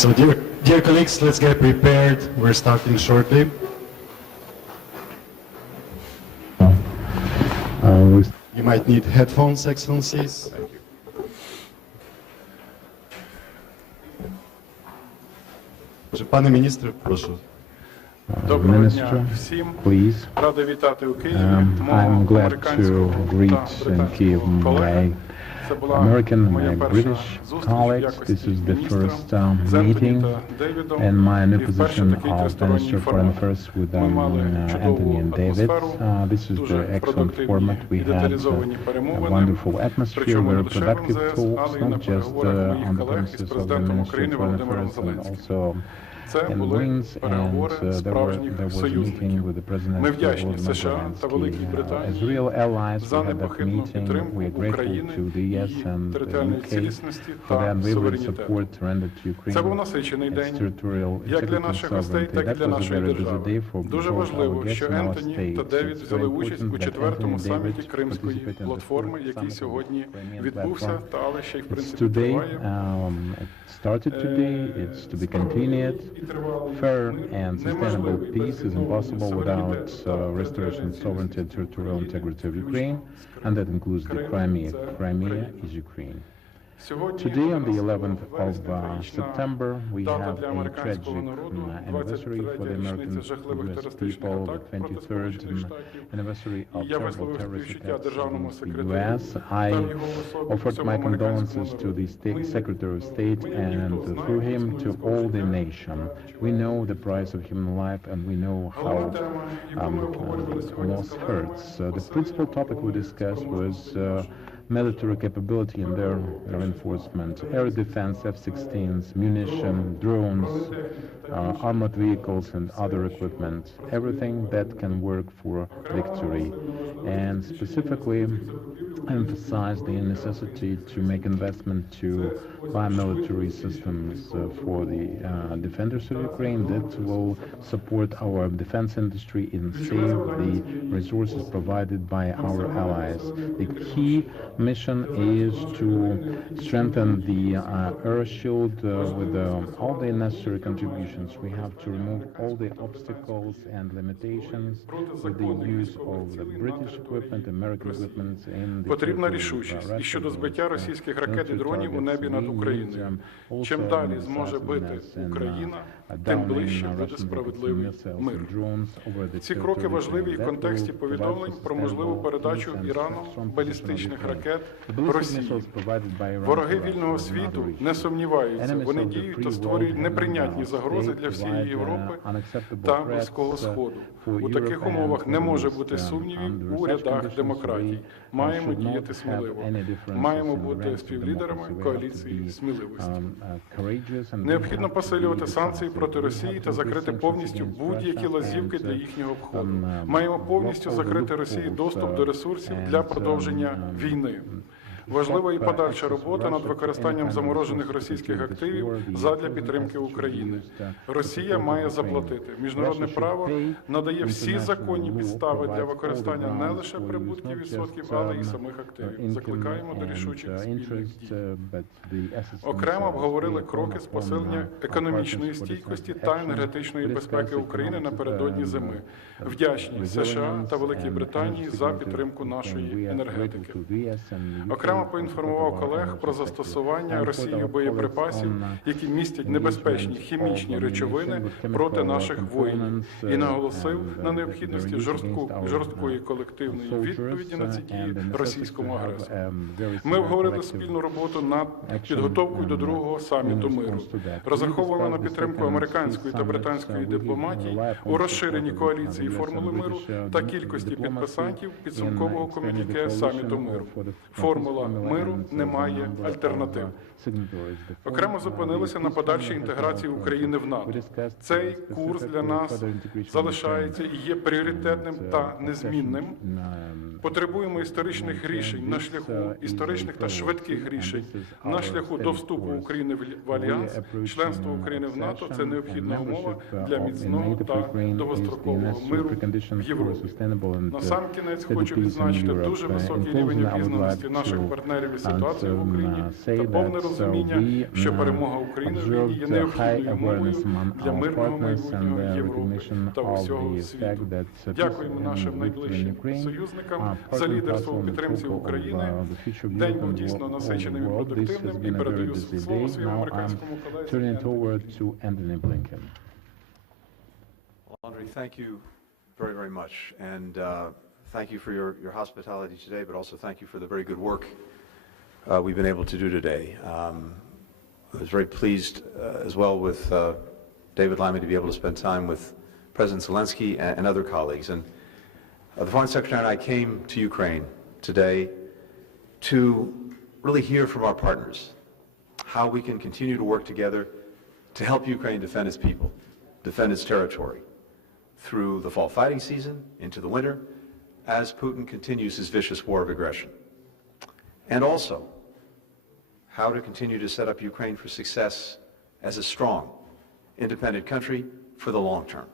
So, dear colleagues, let's get prepared. We're starting shortly. You might need headphones, Excellencies. Thank you. Пане міністре, прошу. Доброго дня всім. Радий вітати у Києві. I'm glad to greet in Kyiv my American, my British colleagues. This is the first meeting in my new position of Minister of Foreign Affairs with Antony and David. This is the excellent format. We had a wonderful atmosphere, very productive talks, not just on the premises of the Ministry of Foreign Affairs, but also in the wings, and there was a meeting with the President Zelensky. As real allies, we had that meeting. We are grateful to the US and the UK for their unwavering support rendered to Ukraine. Its territorial sovereignty. That was a very busy day for both our guests and our state. It's very important that Antony and David participate in the Forbes summit platform. It's today. It started today. It's to be continued. Fair and sustainable peace is impossible without restoration of sovereignty and territorial integrity of Ukraine, and that includes the Crimea. Crimea is Ukraine. Today, on the 11th of September, we have a tragic anniversary for the American US people, the 23rd anniversary of terrible terrorist attacks against the US. I offered my condolences to the Secretary of State and through him to all the nation. We know the price of human life and we know how loss hurts. The principal topic we discussed was military capability and their reinforcement, air defense, F-16s, munition, drones, armored vehicles and other equipment, everything that can work for victory, and specifically emphasize the necessity to make investment to buy military systems for the defenders of Ukraine that will support our defense industry and save the resources provided by our allies. The key mission is to strengthen the air shield with all the necessary contributions. We have to remove all the obstacles and limitations with the use of the British equipment, American equipment in the Потрібна рішучість і щодо збиття російських ракет і дронів у небі над Україною. Чим далі зможе бити Україна, тим ближче буде справедливий мир. Ці кроки важливі в контексті повідомлень про можливу передачу Іраном балістичних ракет Росії. Вороги вільного світу не сумніваються, вони діють та створюють неприйнятні загрози для всієї Європи та Близького Сходу. У таких умовах не може бути сумнівів у рядах демократій. Маємо діяти сміливо. Маємо бути співлідерами коаліції сміливості. Необхідно посилювати санкції проти Росії та закрити повністю будь-які лазівки для їхнього обходу. Маємо повністю закрити Росії доступ до ресурсів для продовження війни. Важлива і подальша робота над використанням заморожених російських активів задля підтримки України. Росія має заплатити. Міжнародне право надає всі законні підстави для використання не лише прибутків відсотків, але й самих активів. Закликаємо до рішучих спільних дій. Окремо обговорили кроки з посилення економічної стійкості та енергетичної безпеки України напередодні зими. Вдячні США та Великій Британії за підтримку нашої енергетики. Окремо поінформував колег про застосування Росією боєприпасів, які містять небезпечні хімічні речовини проти наших воїнів, і наголосив на необхідності жорсткої колективної відповіді на ці дії російському агресору. Ми обговорили спільну роботу над підготовкою до другого саміту миру. Розраховуємо на підтримку американської та британської дипломатії у розширенні коаліції формули миру та кількості підписантів підсумкового комюніке саміту миру. Формула миру не має альтернатив. Окремо зупинилися на подальшій інтеграції України в НАТО. Цей курс для нас залишається і є пріоритетним та незмінним. Потребуємо історичних рішень на шляху, історичних та швидких рішень на шляху до вступу України в Альянс. Членство України в НАТО – це необхідна умова для міцного та довгострокового миру в Європі. Насамкінець хочу відзначити дуже високий рівень обізнаності наших партнерів партнерів і ситуацію в to Україні say та повне that розуміння, що перемога України в війні є observed high необхідною умовою awareness among для our мирного partners and майбутнього the Європи recognition та of усього the світу. fact that peace Дякуємо and нашим victory in найближчим Ukraine союзникам are за part and лідерство у parcel and підтримці proof of України. the future День growth був and дійсно of the насиченим і world. This has продуктивним, і been a very передаю busy слово day. своєму Now I'm американському колезі. turning it over to Antony Blinken. Andre, thank you very, very much. And thank you for your hospitality today, but also thank you for the very good work we've been able to do today. I was very pleased as well with David Lammy to be able to spend time with President Zelensky and other colleagues. And the Foreign Secretary and I came to Ukraine today to really hear from our partners how we can continue to work together to help Ukraine defend its people, defend its territory through the fall fighting season into the winter as Putin continues his vicious war of aggression. And also how to continue to set up Ukraine for success as a strong, independent country for the long term.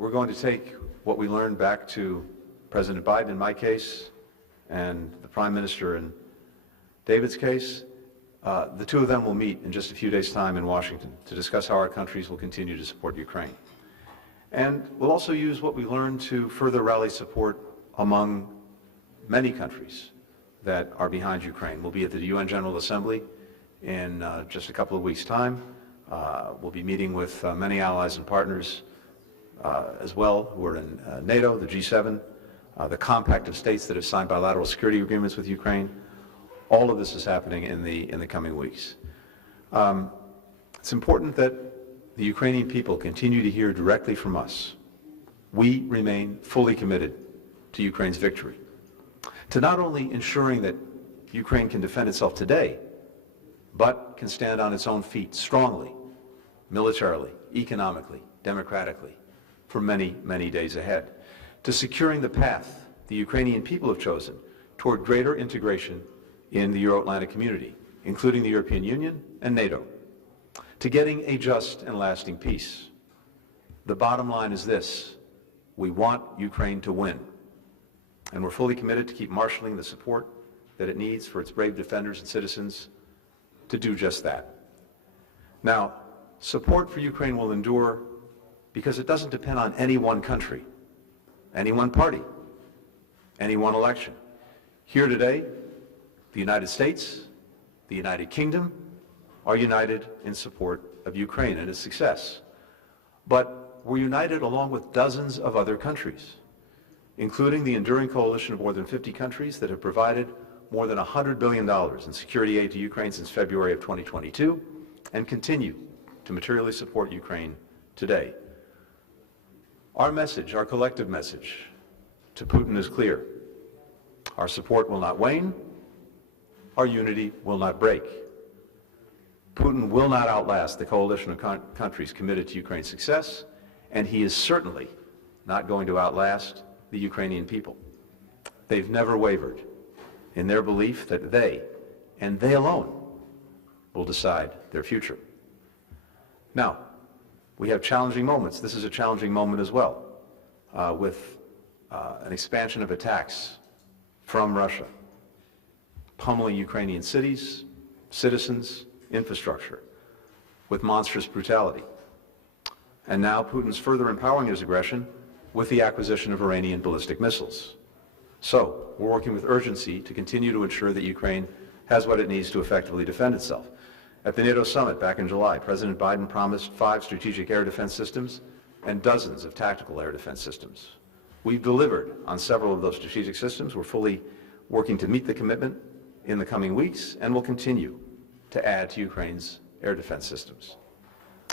We're going to take what we learned back to President Biden in my case and the Prime Minister in David's case. The two of them will meet in just a few days' time in Washington to discuss how our countries will continue to support Ukraine. And we'll also use what we learned to further rally support among many countries that are behind Ukraine. We'll be at the UN General Assembly in just a couple of weeks' time. We'll be meeting with many allies and partners as well who are in NATO, the G7, the compact of states that have signed bilateral security agreements with Ukraine. All of this is happening in the coming weeks. It's important that the Ukrainian people continue to hear directly from us. We remain fully committed to Ukraine's victory, to not only ensuring that Ukraine can defend itself today, but can stand on its own feet strongly, militarily, economically, democratically, for many, many days ahead, to securing the path the Ukrainian people have chosen toward greater integration in the Euro-Atlantic community, including the European Union and NATO, to getting a just and lasting peace. The bottom line is this: we want Ukraine to win, and we're fully committed to keep marshaling the support that it needs for its brave defenders and citizens to do just that. Now, support for Ukraine will endure because it doesn't depend on any one country, any one party, any one election. Here today, the United States, the United Kingdom are united in support of Ukraine and its success. But we're united along with dozens of other countries, including the enduring coalition of more than 50 countries that have provided more than $100 billion in security aid to Ukraine since February of 2022 and continue to materially support Ukraine today. Our message, our collective message to Putin is clear. Our support will not wane. Our unity will not break. Putin will not outlast the coalition of countries committed to Ukraine's success, and he is certainly not going to outlast the Ukrainian people. They've never wavered in their belief that they, and they alone, will decide their future. Now, we have challenging moments. This is a challenging moment as well, with an expansion of attacks from Russia, pummeling Ukrainian cities, citizens, infrastructure, with monstrous brutality. And now Putin's further empowering his aggression with the acquisition of Iranian ballistic missiles. So, we're working with urgency to continue to ensure that Ukraine has what it needs to effectively defend itself. At the NATO summit back in July, President Biden promised 5 strategic air defense systems and dozens of tactical air defense systems. We've delivered on several of those strategic systems. We're fully working to meet the commitment in the coming weeks, and will continue to add to Ukraine's air defense systems.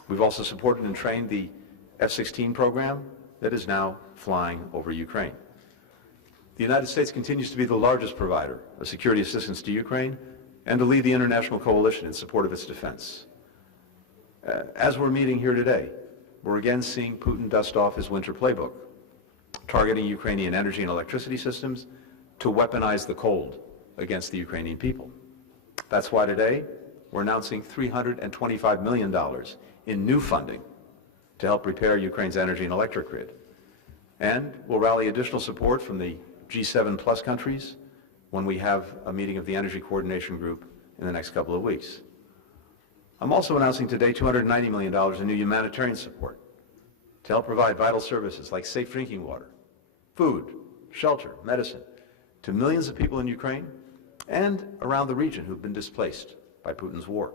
We've also supported and trained the F-16 program that is now flying over Ukraine. The United States continues to be the largest provider of security assistance to Ukraine and to lead the international coalition in support of its defense. As we're meeting here today, we're again seeing Putin dust off his winter playbook, targeting Ukrainian energy and electricity systems to weaponize the cold against the Ukrainian people. That's why today we're announcing $325 million in new funding to help repair Ukraine's energy and electric grid. And we'll rally additional support from the G7 plus countries when we have a meeting of the Energy Coordination Group in the next couple of weeks. I'm also announcing today $290 million in new humanitarian support to help provide vital services like safe drinking water, food, shelter, medicine to millions of people in Ukraine and around the region who've been displaced by Putin's war.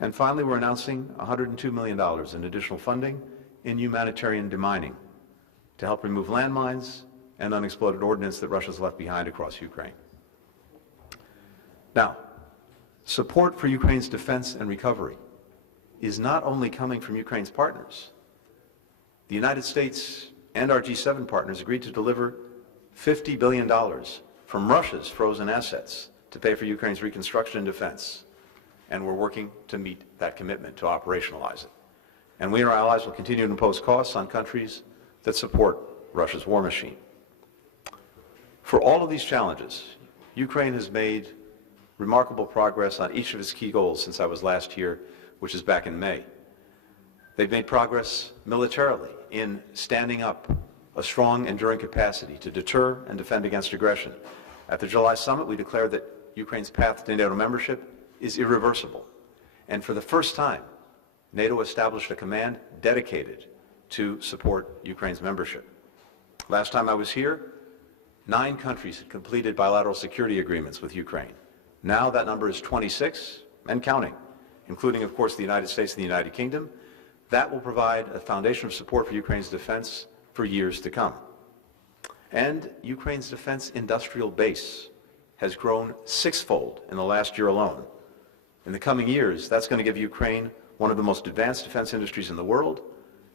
And finally, we're announcing $102 million in additional funding in humanitarian demining to help remove landmines and unexploded ordnance that Russia's left behind across Ukraine. Now, support for Ukraine's defense and recovery is not only coming from Ukraine's partners. The United States and our G7 partners agreed to deliver $50 billion from Russia's frozen assets to pay for Ukraine's reconstruction and defense. And we're working to meet that commitment, to operationalize it. And we and our allies will continue to impose costs on countries that support Russia's war machine. For all of these challenges, Ukraine has made remarkable progress on each of its key goals since I was last here, which is back in May. They've made progress militarily in standing up a strong, enduring capacity to deter and defend against aggression. At the July summit, we declared that Ukraine's path to NATO membership is irreversible. And for the first time, NATO established a command dedicated to support Ukraine's membership. Last time I was here, 9 countries had completed bilateral security agreements with Ukraine. Now that number is 26 and counting, including, of course, the United States and the United Kingdom. That will provide a foundation of support for Ukraine's defense for years to come. And Ukraine's defense industrial base has grown 6-fold in the last year alone. In the coming years, that's going to give Ukraine one of the most advanced defense industries in the world,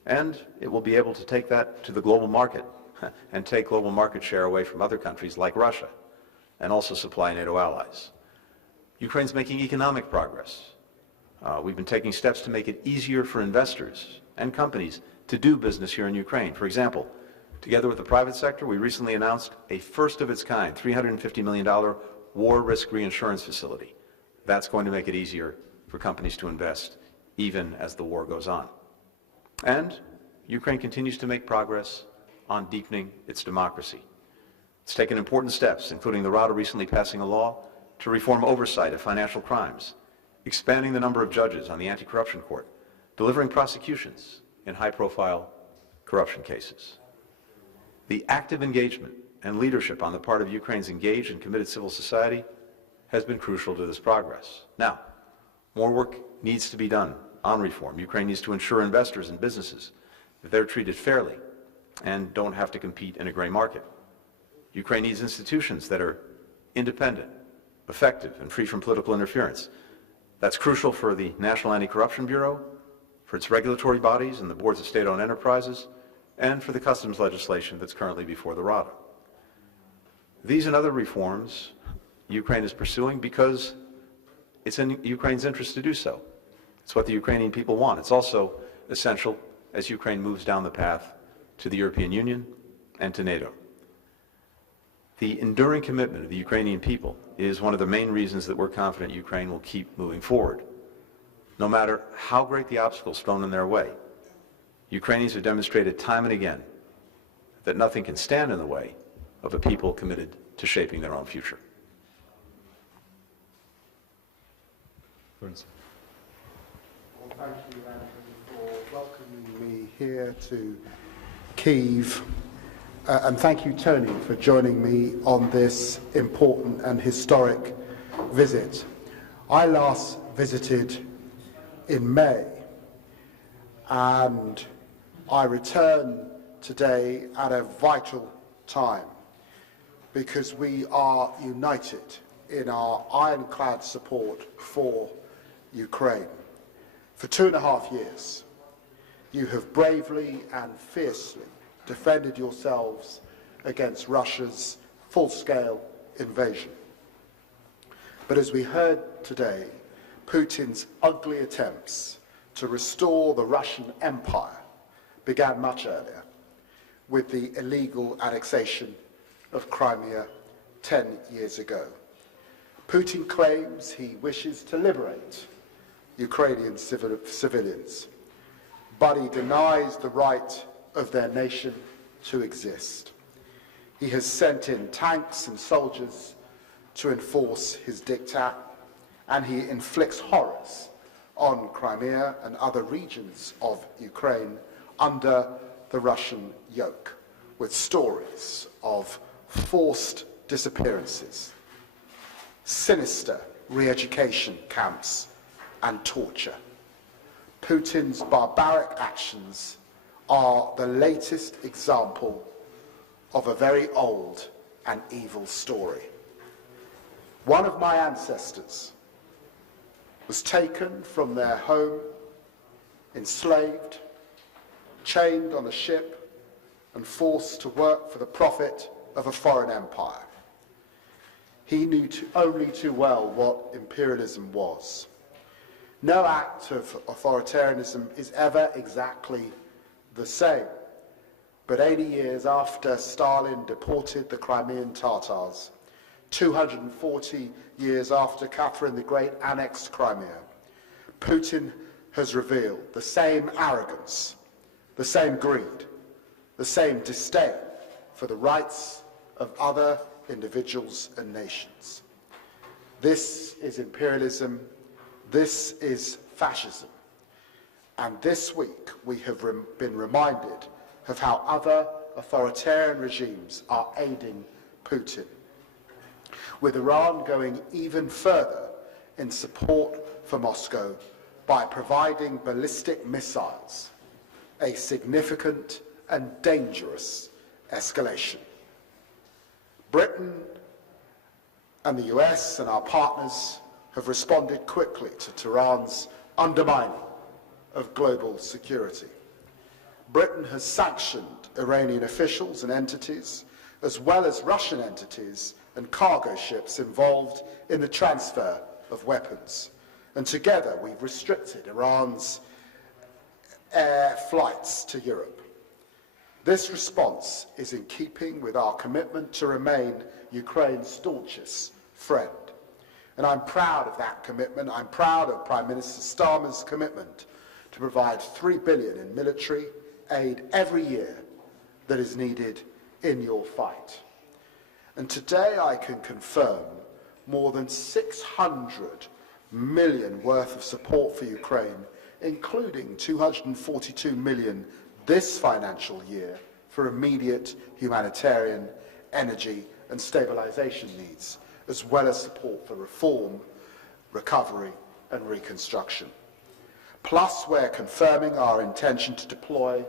and it will be able to take that to the global market and take global market share away from other countries like Russia, and also supply NATO allies. Ukraine's making economic progress. We've been taking steps to make it easier for investors and companies to do business here in Ukraine. For example, together with the private sector, we recently announced a first-of-its-kind $350 million war risk reinsurance facility. That's going to make it easier for companies to invest, even as the war goes on. And Ukraine continues to make progress on deepening its democracy. It's taken important steps, including the Rada recently passing a law to reform oversight of financial crimes, expanding the number of judges on the anti-corruption court, delivering prosecutions in high-profile corruption cases. The active engagement and leadership on the part of Ukraine's engaged and committed civil society has been crucial to this progress. Now, more work needs to be done on reform. Ukraine needs to ensure investors and businesses that they're treated fairly and don't have to compete in a gray market. Ukraine needs institutions that are independent, effective, and free from political interference. That's crucial for the National Anti-Corruption Bureau, for its regulatory bodies and the boards of state-owned enterprises, and for the customs legislation that's currently before the Rada. These and other reforms Ukraine is pursuing because it's in Ukraine's interest to do so. It's what the Ukrainian people want. It's also essential as Ukraine moves down the path to the European Union and to NATO. The enduring commitment of the Ukrainian people is one of the main reasons that we're confident Ukraine will keep moving forward. No matter how great the obstacles thrown in their way, Ukrainians have demonstrated time and again that nothing can stand in the way of a people committed to shaping their own future. Well, thank you, Antony, for welcoming me here to Kyiv. And thank you, Tony, for joining me on this important and historic visit. I last visited in May, and I return today at a vital time because we are united in our ironclad support for Ukraine. For 2.5 years, you have bravely and fiercely defended yourselves against Russia's full-scale invasion. But as we heard today, Putin's ugly attempts to restore the Russian Empire began much earlier, with the illegal annexation of Crimea 10 years ago. Putin claims he wishes to liberate Ukrainian civilians, but he denies the right of their nation to exist. He has sent in tanks and soldiers to enforce his diktat, and he inflicts horrors on Crimea and other regions of Ukraine under the Russian yoke, with stories of forced disappearances, sinister re-education camps, and torture. Putin's barbaric actions are the latest example of a very old and evil story. One of my ancestors was taken from their home, enslaved, chained on a ship, and forced to work for the profit of a foreign empire. He knew only too well what imperialism was. No act of authoritarianism is ever exactly the same. But 80 years after Stalin deported the Crimean Tatars, 240 years after Catherine the Great annexed Crimea, Putin has revealed the same arrogance, the same greed, the same disdain for the rights of other individuals and nations. This is imperialism, this is fascism. And this week we have been reminded of how other authoritarian regimes are aiding Putin, with Iran going even further in support for Moscow by providing ballistic missiles, a significant and dangerous escalation. Britain and the US and our partners have responded quickly to Tehran's undermining of global security. Britain has sanctioned Iranian officials and entities, as well as Russian entities and cargo ships involved in the transfer of weapons. And together we've restricted Iran's air flights to Europe. This response is in keeping with our commitment to remain Ukraine's staunchest friend. And I'm proud of that commitment. I'm proud of Prime Minister Starmer's commitment to provide $3 billion in military aid every year that is needed in your fight. And today I can confirm more than 600 million worth of support for Ukraine, including 242 million this financial year for immediate humanitarian, energy and stabilization needs, as well as support for reform, recovery and reconstruction. Plus, we're confirming our intention to deploy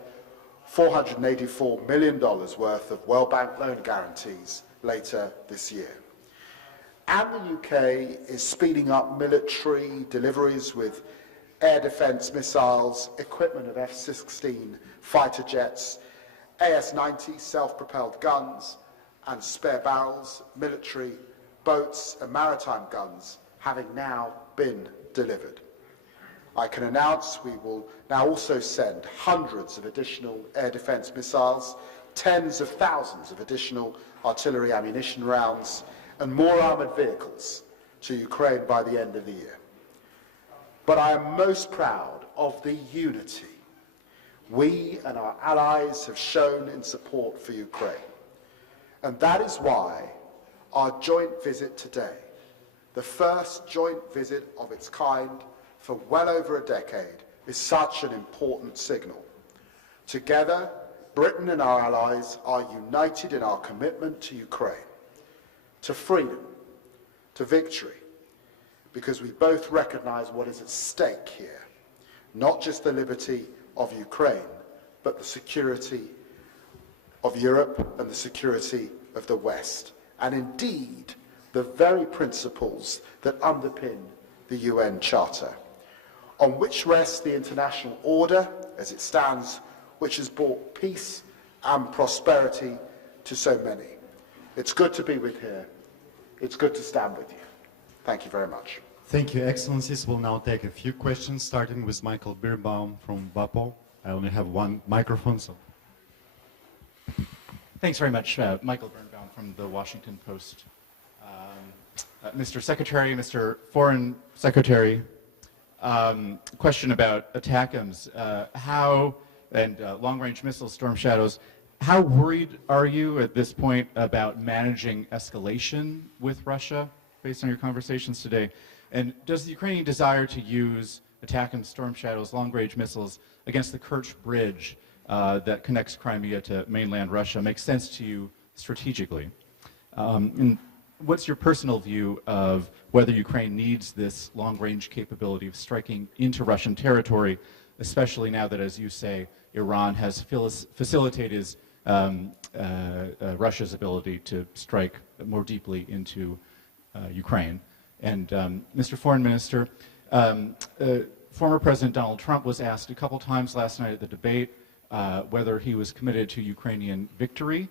$484 million worth of World Bank loan guarantees later this year. And the UK is speeding up military deliveries with air defence missiles, equipment of F-16 fighter jets, AS-90 self-propelled guns and spare barrels, military boats and maritime guns having now been delivered. I can announce we will now also send hundreds of additional air defence missiles, tens of thousands of additional artillery ammunition rounds, and more armoured vehicles to Ukraine by the end of the year. But I am most proud of the unity we and our allies have shown in support for Ukraine. And that is why our joint visit today, the first joint visit of its kind for well over a decade, is such an important signal. Together, Britain and our allies are united in our commitment to Ukraine, to freedom, to victory, because we both recognize what is at stake here, not just the liberty of Ukraine, but the security of Europe and the security of the West, and indeed the very principles that underpin the UN Charter, on which rests the international order as it stands, which has brought peace and prosperity to so many. It's good to be with here. It's good to stand with you. Thank you very much. Thank you, Excellencies. We'll now take a few questions, starting with Michael Birnbaum from WAPO. I only have one microphone, so. Thanks very much. Michael Birnbaum from the Washington Post. Mr. Secretary, Mr. Foreign Secretary, question about ATACMS. How, and long-range missiles, Storm Shadows, How worried are you at this point about managing escalation with Russia, based on your conversations today? And does the Ukrainian desire to use attack and Storm Shadow's long-range missiles against the Kerch Bridge that connects Crimea to mainland Russia make sense to you strategically? And what's your personal view of whether Ukraine needs this long-range capability of striking into Russian territory, especially now that, as you say, Iran has facilitated Russia's ability to strike more deeply into Ukraine? And Mr. Foreign Minister, former President Donald Trump was asked a couple times last night at the debate whether he was committed to Ukrainian victory.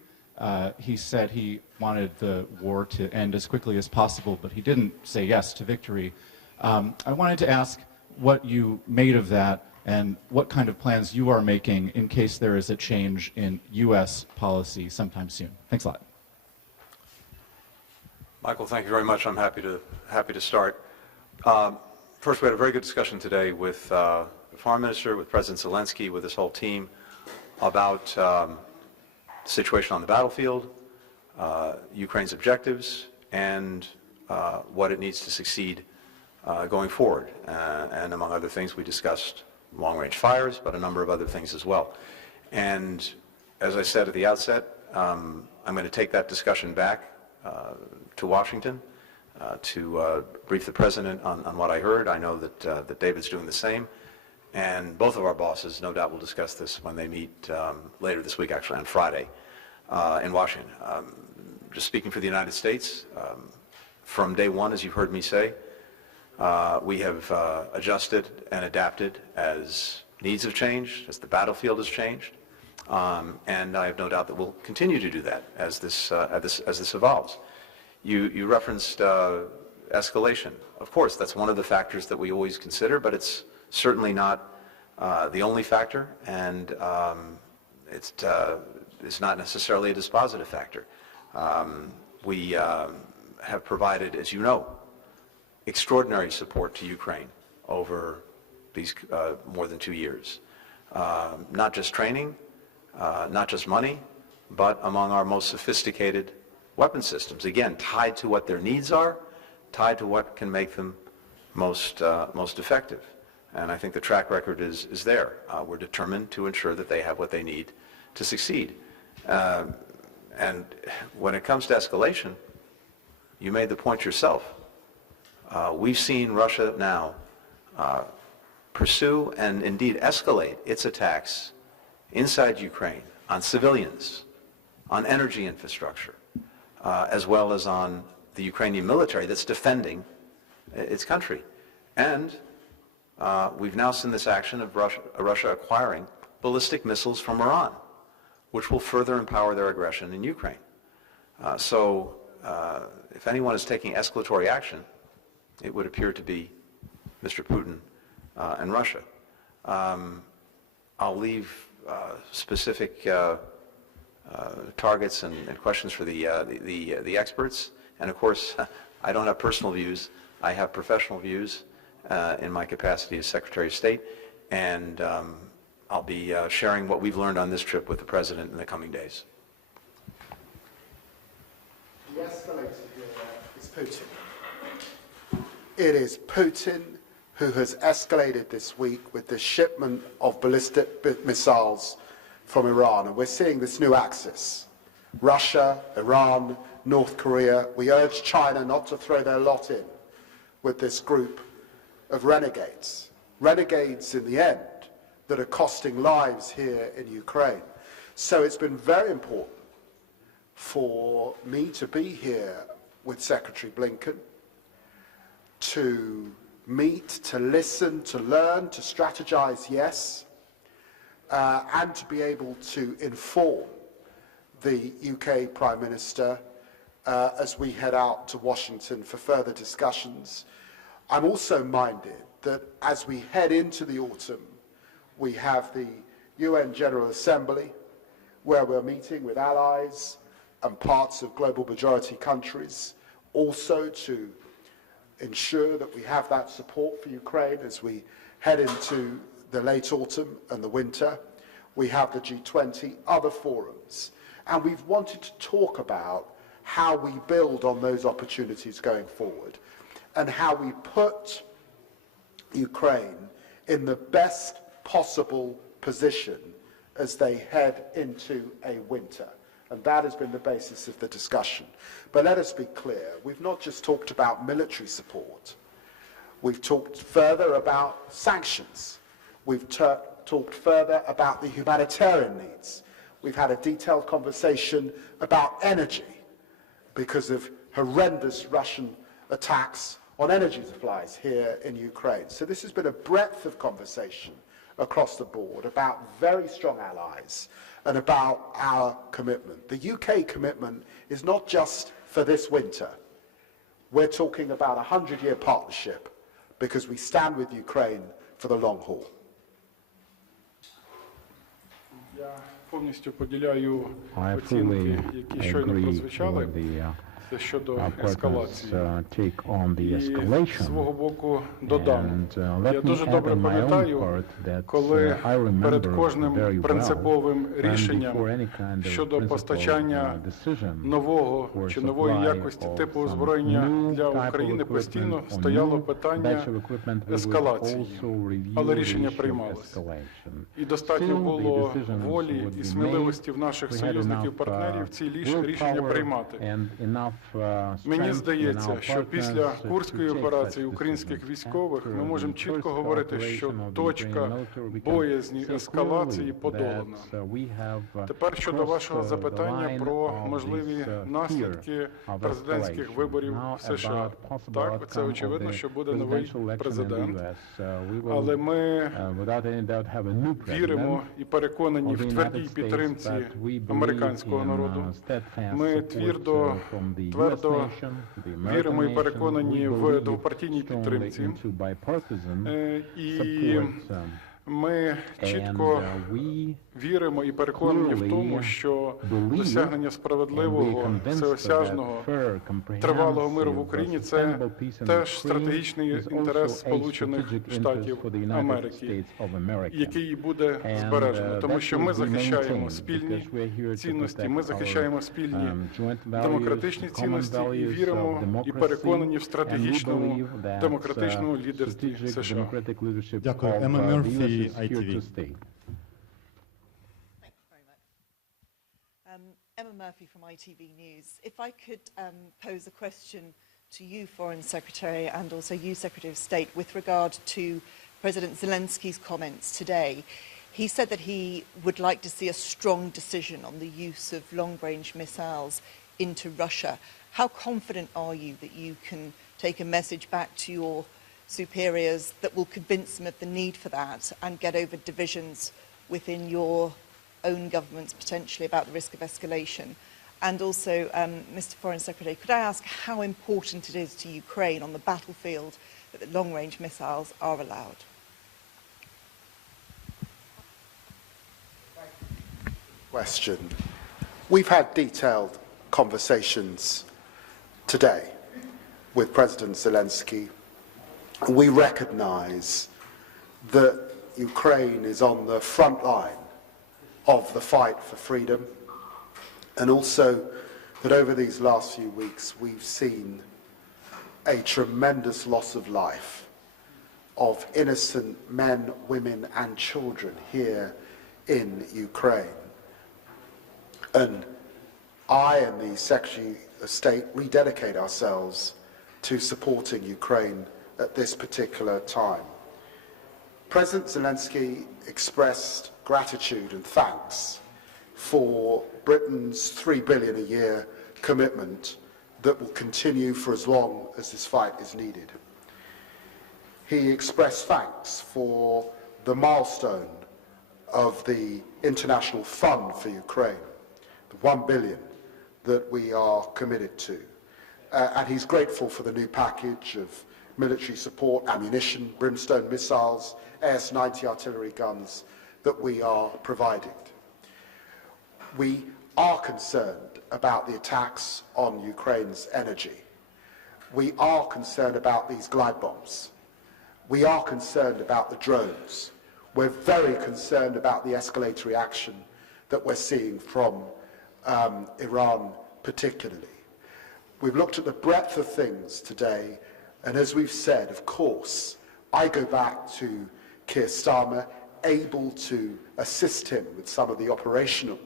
He said he wanted the war to end as quickly as possible, but he didn't say yes to victory. I wanted to ask what you made of that and what kind of plans you are making in case there is a change in U.S. policy sometime soon. Thanks a lot. Michael, thank you very much. I'm happy to start. First, we had a very good discussion today with the Foreign Minister, with President Zelensky, with this whole team about the situation on the battlefield, Ukraine's objectives, and what it needs to succeed going forward. And among other things, we discussed long-range fires, but a number of other things as well. And as I said at the outset, I'm going to take that discussion back to Washington to brief the President on what I heard. I know that David's doing the same. And both of our bosses, no doubt, will discuss this when they meet later this week, actually on Friday, in Washington. Just speaking for the United States, from day one, as you've heard me say, we have adjusted and adapted as needs have changed, as the battlefield has changed, and I have no doubt that we'll continue to do that as this evolves. You referenced escalation. Of course, that's one of the factors that we always consider, but it's certainly not the only factor, and it's not necessarily a dispositive factor. We have provided, as you know, extraordinary support to Ukraine over these more than 2 years. Not just training, not just money, but among our most sophisticated weapon systems. Again, tied to what their needs are, tied to what can make them most effective. And I think the track record is there. We're determined to ensure that they have what they need to succeed. And when it comes to escalation, you made the point yourself. We've seen Russia now pursue and indeed escalate its attacks inside Ukraine on civilians, on energy infrastructure, as well as on the Ukrainian military that's defending its country. And we've now seen this action of Russia acquiring ballistic missiles from Iran, which will further empower their aggression in Ukraine. So if anyone is taking escalatory action, it would appear to be Mr. Putin and Russia. I'll leave specific targets and questions for the experts. And of course, I don't have personal views. I have professional views in my capacity as Secretary of State. And I'll be sharing what we've learned on this trip with the President in the coming days. The escalator here is Putin. It is Putin who has escalated this week with the shipment of ballistic missiles from Iran. And we're seeing this new axis. Russia, Iran, North Korea. We urge China not to throw their lot in with this group of renegades. Renegades, in the end, that are costing lives here in Ukraine. So it's been very important for me to be here with Secretary Blinken, to meet, to listen, to learn, to strategize, yes, and to be able to inform the UK Prime Minister as we head out to Washington for further discussions. I'm also minded that as we head into the autumn, we have the UN General Assembly, where we're meeting with allies and parts of global majority countries, also to ensure that we have that support for Ukraine as we head into the late autumn and the winter. we have the G20, other forums, and we've wanted to talk about how we build on those opportunities going forward and how we put Ukraine in the best possible position as they head into a winter. And that has been the basis of the discussion. But let us be clear, we've not just talked about military support. We've talked further about sanctions. We've talked further about the humanitarian needs. We've had a detailed conversation about energy because of horrendous Russian attacks on energy supplies here in Ukraine. So this has been a breadth of conversation across the board about very strong allies and about our commitment. The UK commitment is not just for this winter. We're talking about a 100-year partnership because we stand with Ukraine for the long haul. Я повністю поділяю оцінки, які щойно прозвучали. Це щодо ескалації. І з свого боку додам. Я дуже добре пам'ятаю, коли перед кожним принциповим рішенням щодо постачання нового чи нової якості типу озброєння для України постійно стояло питання ескалації, але рішення приймалося. І достатньо було волі і сміливості в наших союзників-партнерів ці рішення приймати. Мені здається, що після Курської операції українських військових ми можемо чітко говорити, що точка боязні ескалації подолана. Тепер щодо вашого запитання про можливі наслідки президентських виборів в США. Так, це очевидно, що буде новий президент, але ми віримо і переконані в твердій підтримці американського народу. Ми твердо віримо і переконані в двопартійній підтримці. І ми чітко віримо і переконані в тому, що досягнення справедливого, всеосяжного, тривалого миру в Україні – це теж стратегічний інтерес Сполучених Штатів Америки, який буде збережено. Тому що ми захищаємо спільні цінності, ми захищаємо спільні демократичні цінності і віримо і переконані в стратегічному демократичному лідерстві США. Дякую. Емма Мерфі, ITV. Emma Murphy from ITV News. If I could pose a question to you, Foreign Secretary, and also you, Secretary of State, with regard to President Zelensky's comments today. He said that he would like to see a strong decision on the use of long-range missiles into Russia. How confident are you that you can take a message back to your superiors that will convince them of the need for that and get over divisions within your own governments potentially about the risk of escalation? And also, Mr. Foreign Secretary, could I ask how important it is to Ukraine on the battlefield that the long-range missiles are allowed? Question. We've had detailed conversations today with President Zelensky. We recognize that Ukraine is on the front line of the fight for freedom, and also that over these last few weeks we've seen a tremendous loss of life of innocent men, women and children here in Ukraine. And I and the Secretary of State rededicate ourselves to supporting Ukraine at this particular time. President Zelensky expressed gratitude and thanks for Britain's $3 billion a year commitment that will continue for as long as this fight is needed. He expressed thanks for the milestone of the International Fund for Ukraine, the $1 billion that we are committed to. And he's grateful for the new package of military support, ammunition, brimstone missiles, AS-90 artillery guns that we are providing. We are concerned about the attacks on Ukraine's energy. We are concerned about these glide bombs. We are concerned about the drones. We're very concerned about the escalatory action that we're seeing from Iran particularly. We've looked at the breadth of things today, and as we've said, of course, I go back to Keir Starmer, able to assist him with some of the operational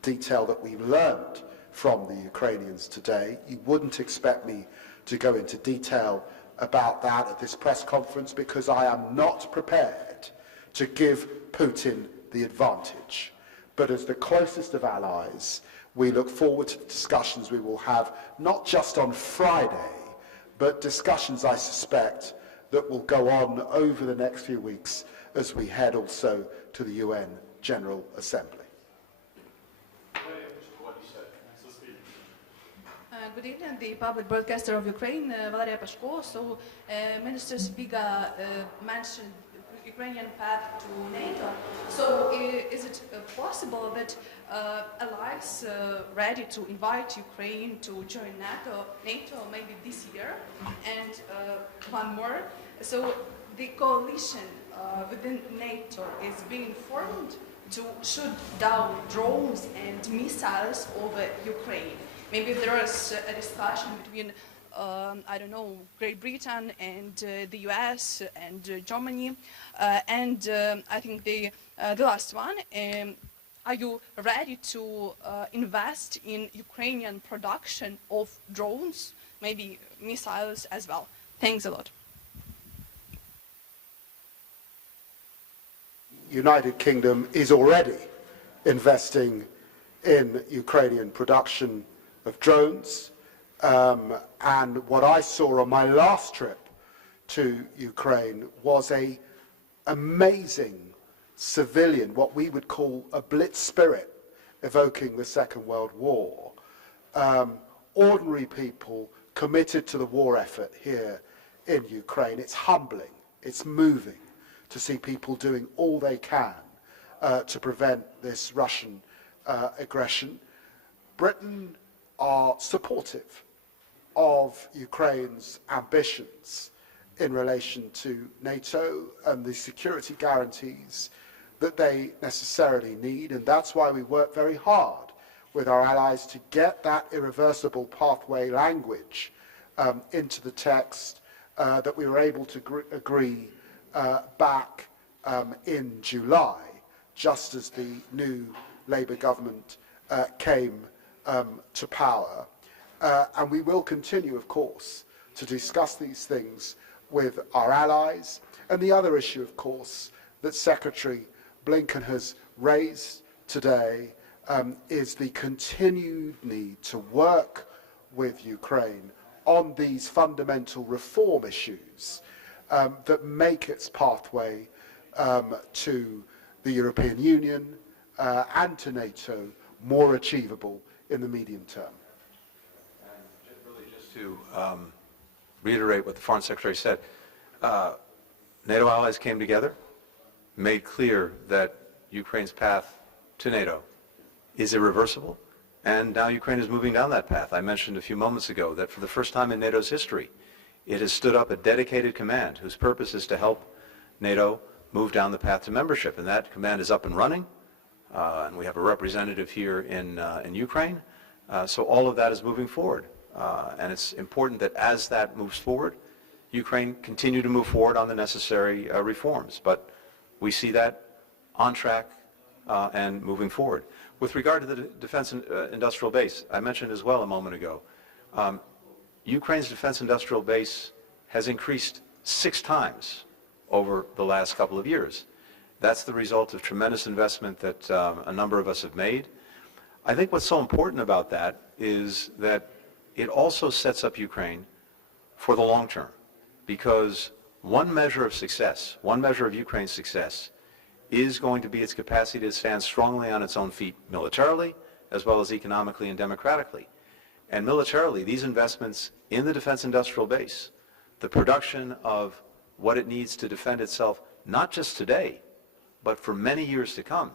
detail that we've learned from the Ukrainians today. You wouldn't expect me to go into detail about that at this press conference because I am not prepared to give Putin the advantage. But as the closest of allies, we look forward to the discussions we will have, not just on Friday, but discussions, I suspect, that will go on over the next few weeks as we head also to the UN General Assembly. Good evening, the public broadcaster of Ukraine, Valeria Pashko. So, Minister Spiga mentioned Ukrainian path to NATO. So, is it possible that allies ready to invite Ukraine to join NATO maybe this year? And one more. So, the coalition within NATO is being formed to shoot down drones and missiles over Ukraine. Maybe there is a discussion between, I don't know, Great Britain and the US and Germany. And I think the last one, are you ready to invest in Ukrainian production of drones, maybe missiles as well? Thanks a lot. United Kingdom is already investing in Ukrainian production of drones, and what I saw on my last trip to Ukraine was an amazing civilian, what we would call a blitz spirit, evoking the Second World War. Ordinary people committed to the war effort here in Ukraine. It's humbling, it's moving to see people doing all they can to prevent this Russian aggression. Britain are supportive of Ukraine's ambitions in relation to NATO and the security guarantees that they necessarily need, and that's why we work very hard with our allies to get that irreversible pathway language into the text that we were able to agree back in July, just as the new Labour government came to power. And we will continue, of course, to discuss these things with our allies. And the other issue, of course, that Secretary Blinken has raised today is the continued need to work with Ukraine on these fundamental reform issues that make its pathway to the European Union and to NATO more achievable in the medium term. And really just to reiterate what the Foreign Secretary said, NATO allies came together, made clear that Ukraine's path to NATO is irreversible, and now Ukraine is moving down that path. I mentioned a few moments ago that for the first time in NATO's history, it has stood up a dedicated command whose purpose is to help NATO move down the path to membership, and that command is up and running. And we have a representative here in Ukraine. So all of that is moving forward. And it's important that as that moves forward, Ukraine continue to move forward on the necessary reforms. But we see that on track and moving forward. With regard to the defense industrial base, I mentioned as well a moment ago, Ukraine's defense industrial base has increased 6 times over the last couple of years. That's the result of tremendous investment that a number of us have made. I think what's so important about that is that it also sets up Ukraine for the long term, because one measure of success, one measure of Ukraine's success is going to be its capacity to stand strongly on its own feet militarily as well as economically and democratically. And militarily, these investments in the defense industrial base, the production of what it needs to defend itself, not just today, but for many years to come,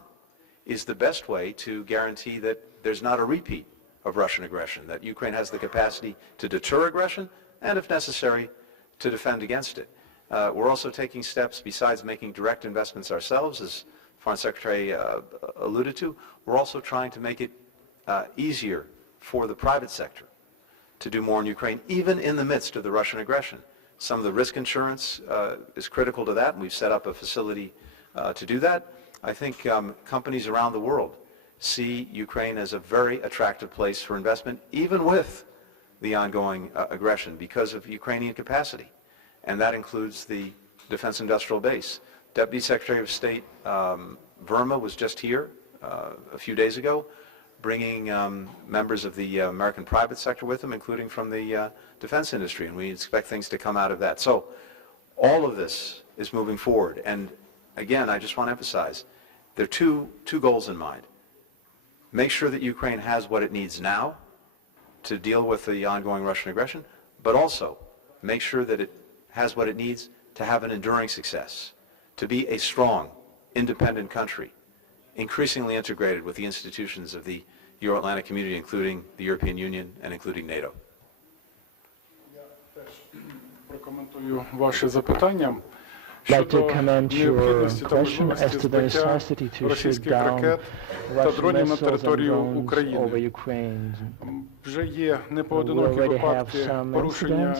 is the best way to guarantee that there's not a repeat of Russian aggression, that Ukraine has the capacity to deter aggression and, if necessary, to defend against it. we're also taking steps besides making direct investments ourselves, as Foreign Secretary alluded to. We're also trying to make it easier for the private sector to do more in Ukraine, even in the midst of the Russian aggression. Some of the risk insurance is critical to that, and we've set up a facility to do that. I think companies around the world see Ukraine as a very attractive place for investment, even with the ongoing aggression, because of Ukrainian capacity. And that includes the Defense Industrial Base. Deputy Secretary of State Verma was just here a few days ago, bringing members of the American private sector with him, including from the defense industry, and we expect things to come out of that. So all of this is moving forward. And again, I just want to emphasize, there are two goals in mind. Make sure that Ukraine has what it needs now to deal with the ongoing Russian aggression, but also make sure that it has what it needs to have an enduring success, to be a strong, independent country, increasingly integrated with the institutions of the Euro-Atlantic community, including the European Union and including NATO. Я теж прокоментую ваше запитання. Like to comment your question as to the necessity to shoot down Russian missiles and drones over Ukraine. Вже є непоодинокі випадки порушення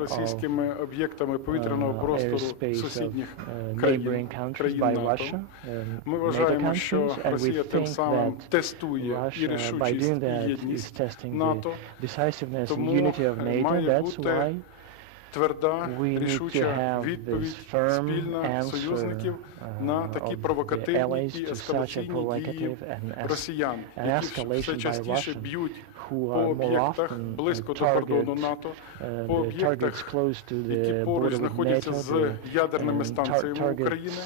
російськими об'єктами повітряного простору сусідніх країн НАТО. Ми вважаємо, що Росія тим самим тестує і рішучість, і єдність НАТО, тому має бути тверда, рішуча відповідь спільна союзників на такі провокативні і ескалаційні дії росіян, які все частіше б'ють по об'єктах близько до кордону НАТО, по об'єктах, які поруч знаходяться з ядерними станціями України,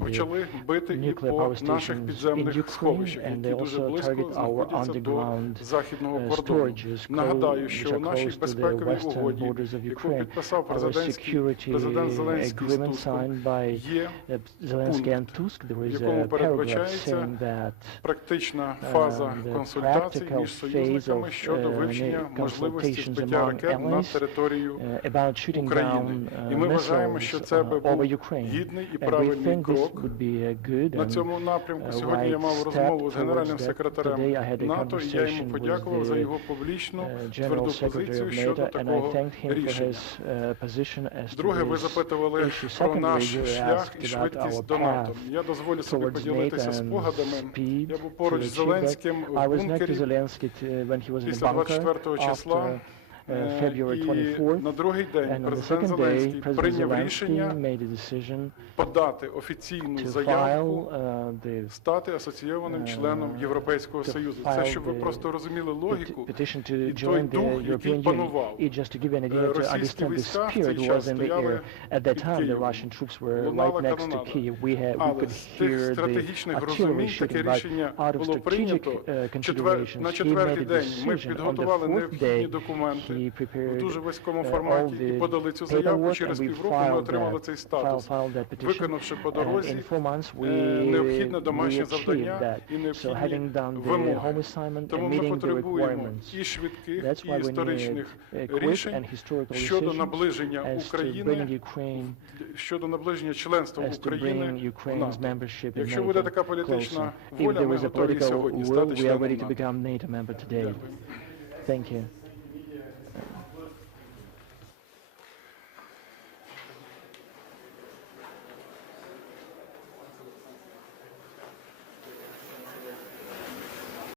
почали бити і по наших підземних сховищах, які дуже близько знаходяться до західного кордону. Нагадаю, що у нашій безпековій угоді, яку підписав президент Зеленський з Туском, є пункт, в якому передбачається практична фаза консультацій між союзниками щодо вивчення можливості збиття ракет на територію України. І ми вважаємо, що це би був гідний і правильний крок. На цьому напрямку сьогодні я мав розмову з генеральним секретарем НАТО, і я йому подякував за його публічну тверду позицію щодо такого рішення. Друге, ви запитували про наш шлях і швидкість до НАТО. Я дозволю собі поділитися спогадами. Я був поруч з Зеленським в бункері після 24 числа. І на другий день президент Зеленський прийняв рішення подати офіційну заявку стати асоційованим членом Європейського Союзу. Це, щоб ви просто розуміли логіку і той дух, який панував. Російські війська в цей час стояли під Києвом. Лунала канонада. Але з тих стратегічних розумінь таке рішення було прийнято. На четвертий день ми підготували необхідні документи в дуже вузькому форматі і подали цю заявку. Через півроку ми отримали цей статус, виконавши по дорозі необхідне домашнє завдання і необхідні вимоги. Тому ми потребуємо і швидких, і історичних рішень щодо наближення України, щодо наближення членства України в НАТО. Якщо буде така політична воля, ми готові сьогодні стати членом НАТО. Thank you.